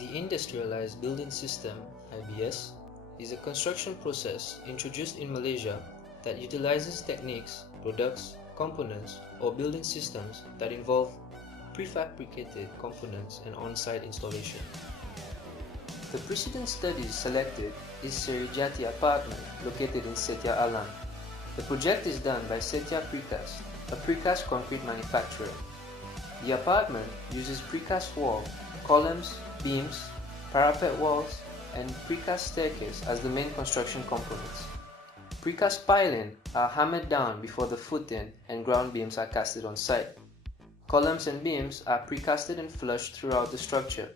The Industrialized Building System (IBS) is a construction process introduced in Malaysia that utilizes techniques, products, components, or building systems that involve prefabricated components and on-site installation. The precedent study selected is Serijati Apartment located in Setia Alam. The project is done by Setia Precast, a precast concrete manufacturer. The apartment uses precast wall, columns, beams, parapet walls, and precast staircase as the main construction components. Precast piling are hammered down before the footing and ground beams are casted on site. Columns and beams are precasted and flushed throughout the structure.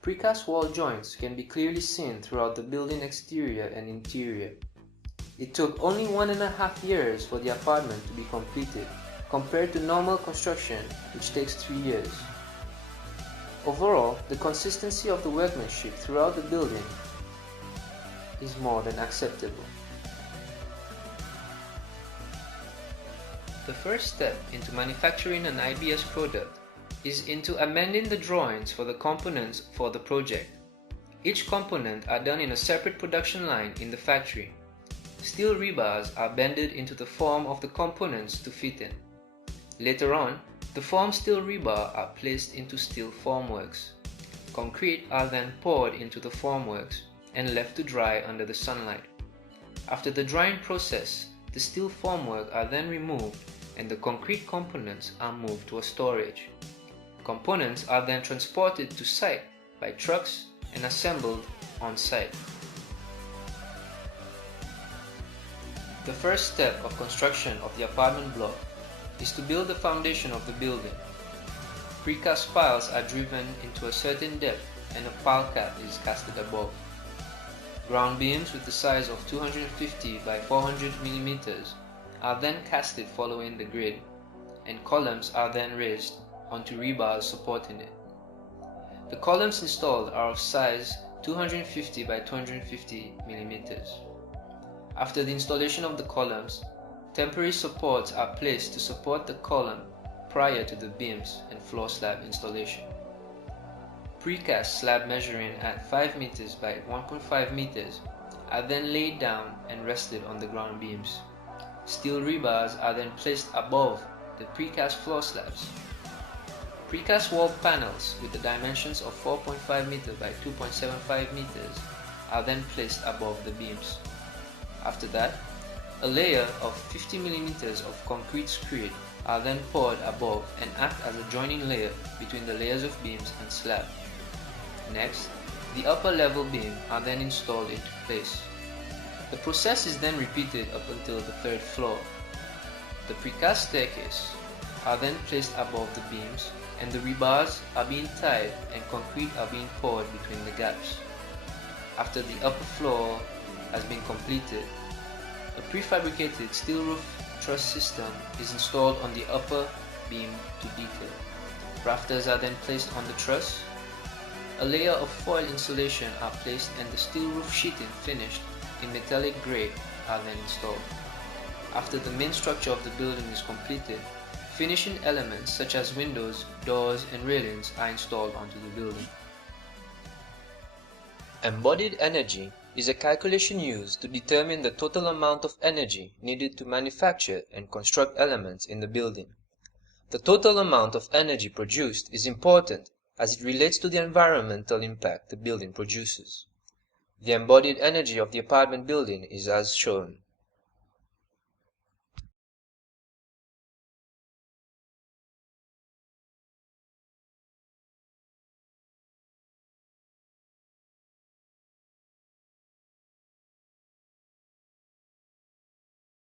Precast wall joints can be clearly seen throughout the building exterior and interior. It took only 1.5 years for the apartment to be completed, compared to normal construction which takes 3 years. Overall, the consistency of the workmanship throughout the building is more than acceptable. The first step into manufacturing an IBS product is into amending the drawings for the components for the project. Each component are done in a separate production line in the factory. Steel rebars are bended into the form of the components to fit in. Later on, the formed steel rebar are placed into steel formworks. Concrete are then poured into the formworks and left to dry under the sunlight. After the drying process, the steel formwork are then removed and the concrete components are moved to a storage. Components are then transported to site by trucks and assembled on site. The first step of construction of the apartment block is to build the foundation of the building. Precast piles are driven into a certain depth and a pile cap is casted above. Ground beams with the size of 250 by 400 mm are then casted following the grid, and columns are then raised onto rebars supporting it. The columns installed are of size 250 by 250 mm. After the installation of the columns, temporary supports are placed to support the column prior to the beams and floor slab installation. Precast slab measuring at 5 meters by 1.5 meters are then laid down and rested on the ground beams. Steel rebars are then placed above the precast floor slabs. Precast wall panels with the dimensions of 4.5 meters by 2.75 meters are then placed above the beams. After that, a layer of 50 mm of concrete screed are then poured above and act as a joining layer between the layers of beams and slab. Next, the upper level beam are then installed into place. The process is then repeated up until the third floor. The precast staircase are then placed above the beams and the rebars are being tied and concrete are being poured between the gaps. After the upper floor has been completed, a prefabricated steel roof truss system is installed on the upper beam to detail. Rafters are then placed on the truss. A layer of foil insulation are placed and the steel roof sheeting finished in metallic grade are then installed. After the main structure of the building is completed, finishing elements such as windows, doors, and railings are installed onto the building. Embodied energy is a calculation used to determine the total amount of energy needed to manufacture and construct elements in the building. The total amount of energy produced is important as it relates to the environmental impact the building produces. The embodied energy of the apartment building is as shown.